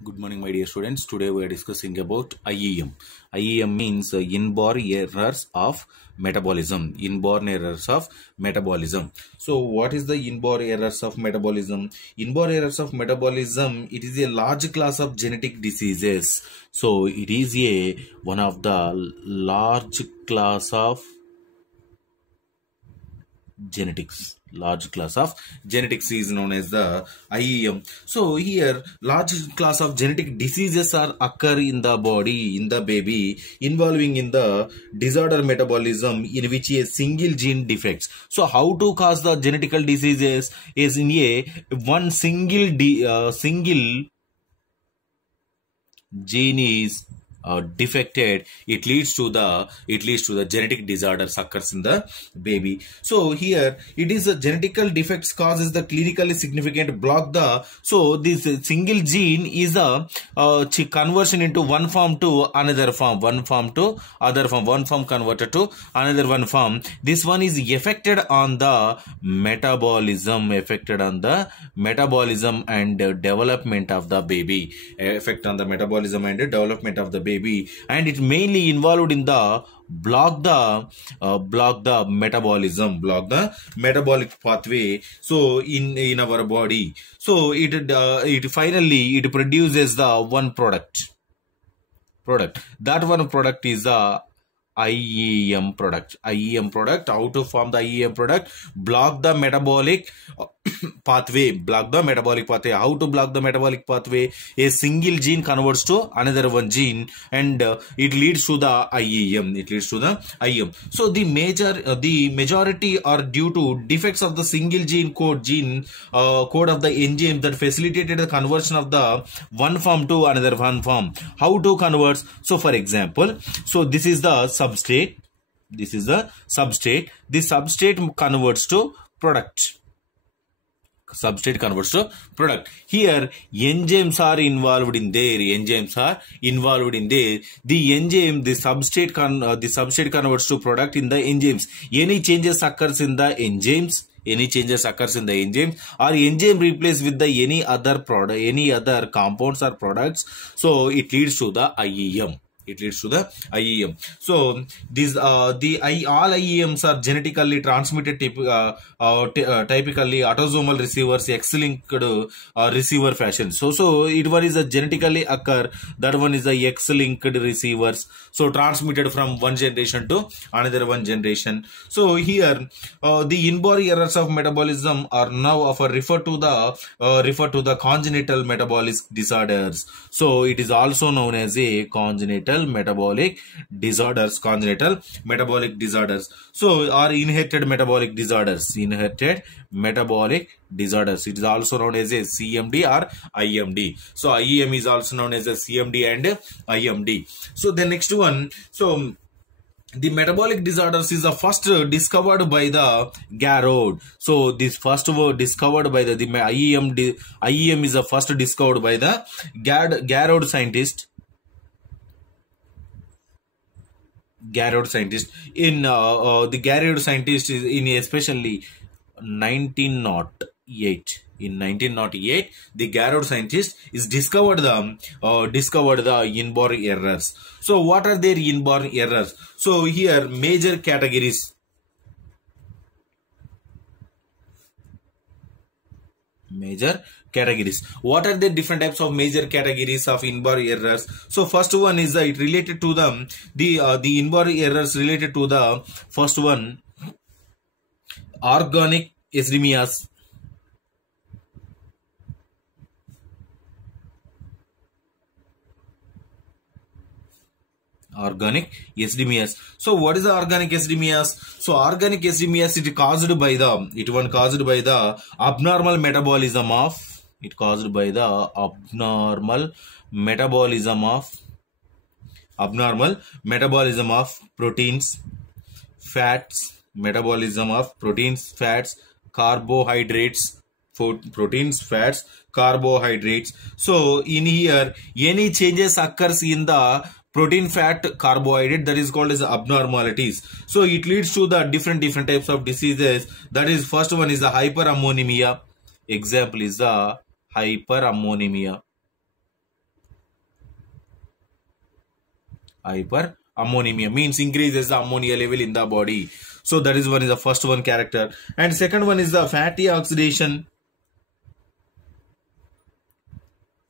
Good morning, my dear students. Today we are discussing about IEM. IEM means inborn errors of metabolism. Inborn errors of metabolism. So, what is the inborn errors of metabolism? Inborn errors of metabolism. It is a large class of genetic diseases. So, it is one of the large class of genetics. Large class of genetics is known as the IEM. So here large class of genetic diseases are occur in the body, in the baby, involving in the disorder metabolism in which a single gene defects. So how to cause the genetical diseases is in a one single gene is defected. It leads to the genetic disorders occurs in the baby. So here it is a genetical defects causes the clinically significant block the, so this single gene is a conversion into one form to another form, one form to other form, one form converted to another one form. This one is affected on the metabolism and development of the baby, effect on the metabolism and development of the baby, and it mainly involved in the block the metabolic pathway. So in our body, so it finally it produces the one product. That one product is the IEM product. How to form the IEM product? Block the metabolic pathway. How to block the metabolic pathway? A single gene converts to another one gene, and it leads to the IEM. So the majority are due to defects of the single gene code of the enzyme that facilitated the conversion of the one form to another one form. How to convert? So for example, so this is the substrate. This substrate converts to product. Here enzymes are involved in there. The enzyme, the substrate converts to product in the enzymes. Any changes occurs in the enzymes, or enzyme replaced with the any other compounds or products, so it leads to the IEM. So these all IEMs are genetically transmitted typically autosomal receivers, X-linked receiver fashion. So it one is a genetically occur, that one is the X-linked receivers, so transmitted from one generation to another one generation. So here the inborn errors of metabolism are now refer to the congenital metabolic disorders. So it is also known as a congenital metabolic disorders. So are inherited metabolic disorders. It is also known as a CMD or IMD. So IEM is also known as a CMD and IMD. So the next one, so the metabolic disorders is the first discovered by the Garrod. So this first discovered by the IEM is the first discovered by the Garrod scientist. In the Garrod scientist is in especially 1908. In 1908, the Garrod scientist is discovered the inborn errors. So what are their inborn errors? So here major categories. What are the different types of major categories of inborn errors? So first one is it related to the inborn errors related to the first one, organic eschemias. So what is the organic eschemias? So organic eschemias it caused by the abnormal metabolism of proteins, fats, carbohydrates. So in here any changes occurs in the protein, fat, carbohydrate, that is called as abnormalities. So it leads to the different types of diseases. That is, first one is the hyperammonemia. Example is the hyperammonemia. Hyperammonemia means increases the ammonia level in the body. So that is one is the first one character. And second one is the fatty oxidation.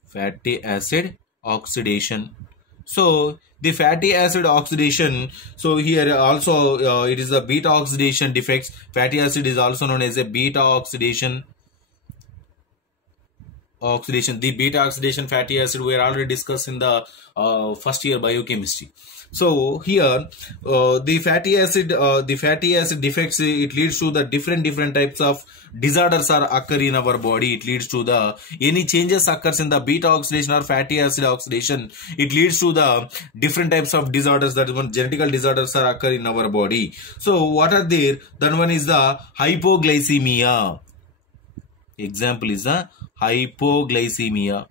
Fatty acid oxidation. So the fatty acid oxidation, so here also it is a beta oxidation defects. Fatty acid is also known as a beta oxidation. The beta oxidation fatty acid we are already discussed in the first year biochemistry. So here the fatty acid defects, it leads to the different types of disorders are occur in our body. It leads to the any changes occurs in the beta oxidation or fatty acid oxidation. It leads to the different types of disorders, that is one genetical disorders are occur in our body. So what are there? Then one is the hypoglycemia. Example is the hypoglycemia.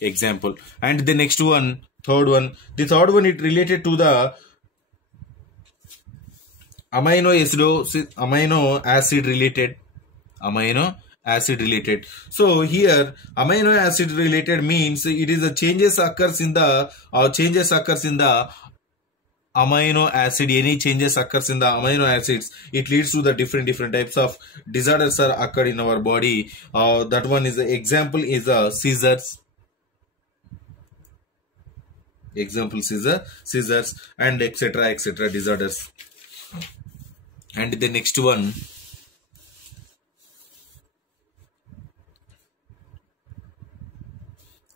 Example. And the next one, third one. The third one, it related to the amino acid related. So here amino acid related means it is a changes occurs in the amino acid. Any changes occurs in the amino acids, it leads to the different types of disorders are occurred in our body. That one is the example is seizures. Example seizures and etc disorders. And the next one,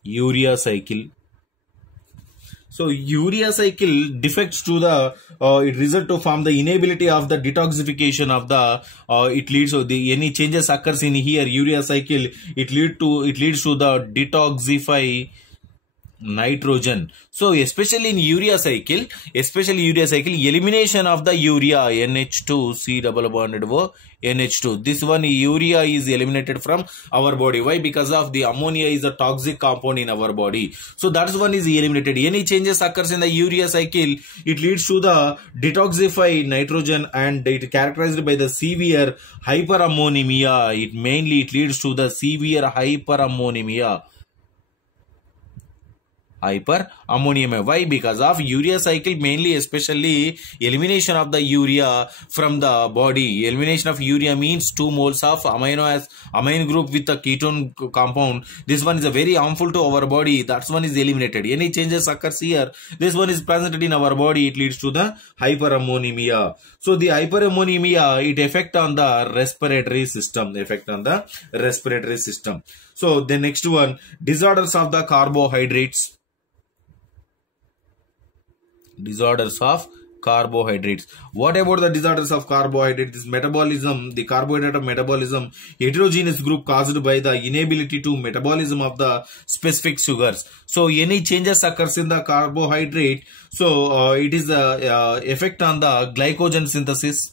urea cycle. So urea cycle defects to the it result to form the inability of the detoxification of the it leads to the any changes occurs in here urea cycle, it leads to the detoxify nitrogen. So especially in urea cycle, elimination of the urea NH2 C double bonded O NH2. This one urea is eliminated from our body. Why? Because of the ammonia is a toxic compound in our body. So that's one is eliminated. Any changes occurs in the urea cycle, it leads to the detoxify nitrogen and it characterized by the severe hyperammonemia. It leads to the severe hyperammonemia. Why? Because of urea cycle, mainly especially elimination of the urea from the body. Elimination of urea means 2 moles of amino group with a ketone compound. This one is a very harmful to our body. That one is eliminated. Any changes occurs here, this one is presented in our body, it leads to the hyperammonemia. So the hyperammonemia, it affect on the respiratory system. So the next one, disorders of the carbohydrates. What about the disorders of carbohydrates? This metabolism, the carbohydrate metabolism, heterogeneous group caused by the inability to metabolism of the specific sugars. So any changes occurs in the carbohydrate, so it is the effect on the glycogen synthesis.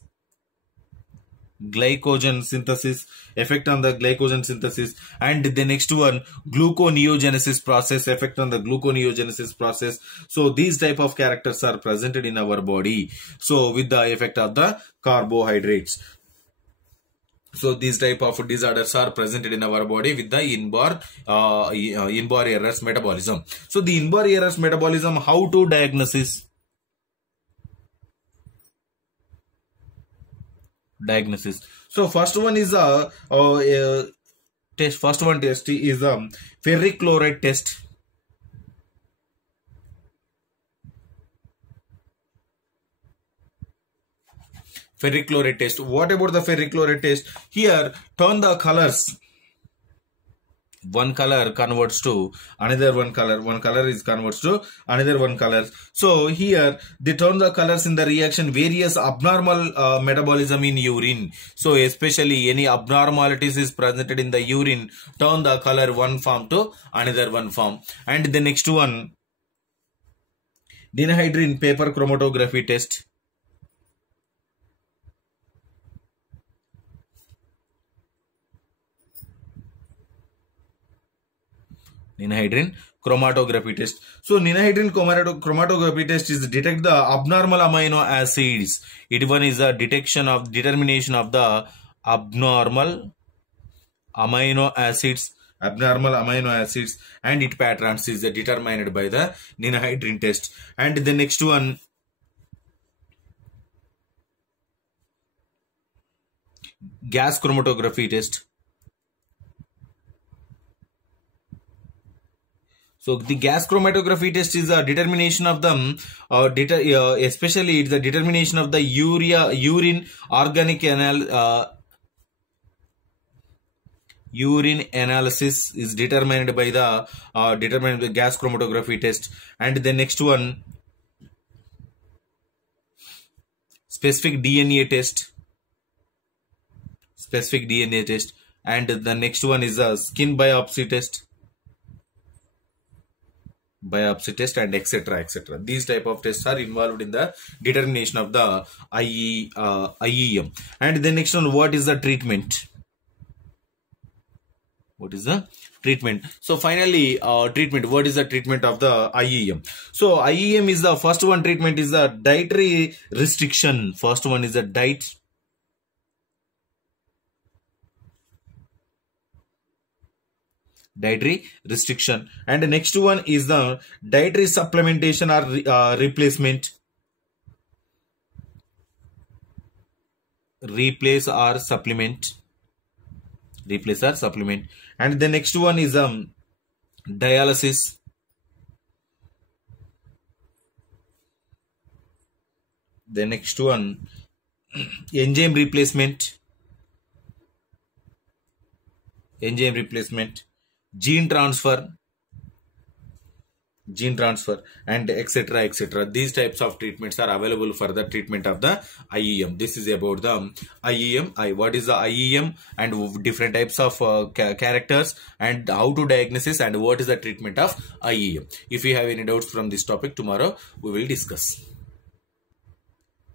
Effect on the glycogen synthesis. And the next one, gluconeogenesis process, effect on the gluconeogenesis process. So these type of characters are presented in our body, so with the effect of the carbohydrates. So these type of disorders are presented in our body with the inbar errors metabolism. So the inbar errors metabolism, how to diagnosis? So first one is test. First one test is ferric chloride test. Ferric chloride test. What about the ferric chloride test? Here, turn the colors. One color converts to another one color. One color is converts to another one color. So here they turn the colors in the reaction various abnormal metabolism in urine. So especially any abnormalities is presented in the urine, turn the color one form to another one form. And the next one, dihydrin paper chromatography test. Ninhydrin chromatography test. So ninhydrin chromatography test is detect the abnormal amino acids. It one is a determination of the abnormal amino acids Abnormal amino acids and its patterns is determined by the Nenahydrin test. And the next one, gas chromatography test. So the gas chromatography test is a determination of the especially it's the determination of the urine organic urine analysis is determined by the gas chromatography test. And the next one, specific DNA test. Specific DNA test. And the next one is a skin biopsy test. Biopsy test, and etc. etc. These type of tests are involved in the determination of the IEM. And the next one, what is the treatment? What is the treatment? So finally, treatment. What is the treatment of the IEM? So IEM is the first one. Treatment is the dietary restriction. First one is the dietary restriction, and the next one is the dietary supplementation or replacement. Replace or supplement. Replace or supplement. And the next one is dialysis. The next one, enzyme replacement. Enzyme replacement. Gene transfer, and etc. etc. These types of treatments are available for the treatment of the IEM. This is about the IEM. What is the IEM and different types of characters and how to diagnosis and what is the treatment of IEM. If you have any doubts from this topic, tomorrow we will discuss.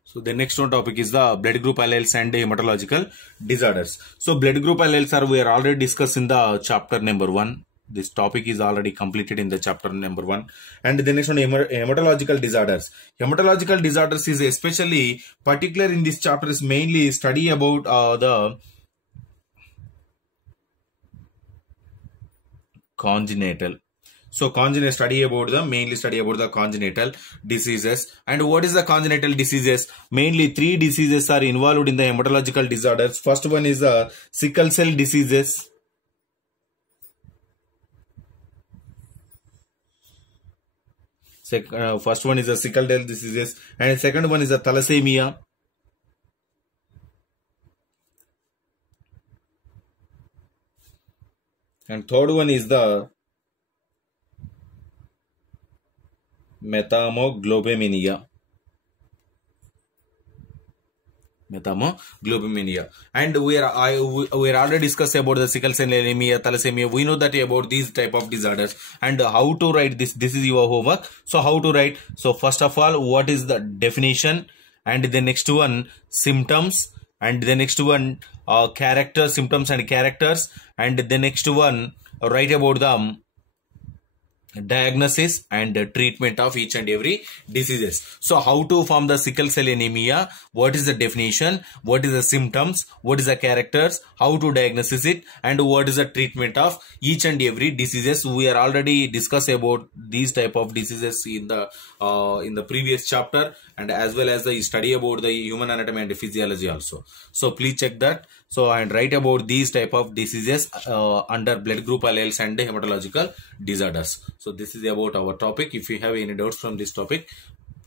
So the next one topic is the blood group alleles and hematological disorders. So blood group alleles we are already discussed in the chapter number 1. This topic is already completed in the chapter number 1. And the next one, hematological disorders. Hematological disorders is especially particular in this chapter is mainly study about the congenital. So mainly study about the congenital diseases. And what is the congenital diseases? Mainly 3 diseases are involved in the hematological disorders. First one is the sickle cell diseases. First one is the sickle cell diseases, and second one is the thalassemia. And third one is the methamoglobemia. And we are already discussed about the sickle cell anemia, thalassemia. We know that about these type of disorders and how to write this. This is your homework. So how to write? So first of all, what is the definition? And the next one, symptoms. And the next one, characters, symptoms and characters. And the next one, write about the diagnosis and treatment of each and every diseases. So how to form the sickle cell anemia, what is the definition, what is the symptoms, what is the characters, how to diagnose it, and what is the treatment of each and every diseases. We are already discussed about these type of diseases in the previous chapter, and as well as the study about the human anatomy and physiology also. So please check that. So and write about these type of diseases under blood group alleles and hematological disorders. So this is about our topic. If you have any doubts from this topic,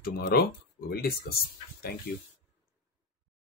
tomorrow we will discuss. Thank you.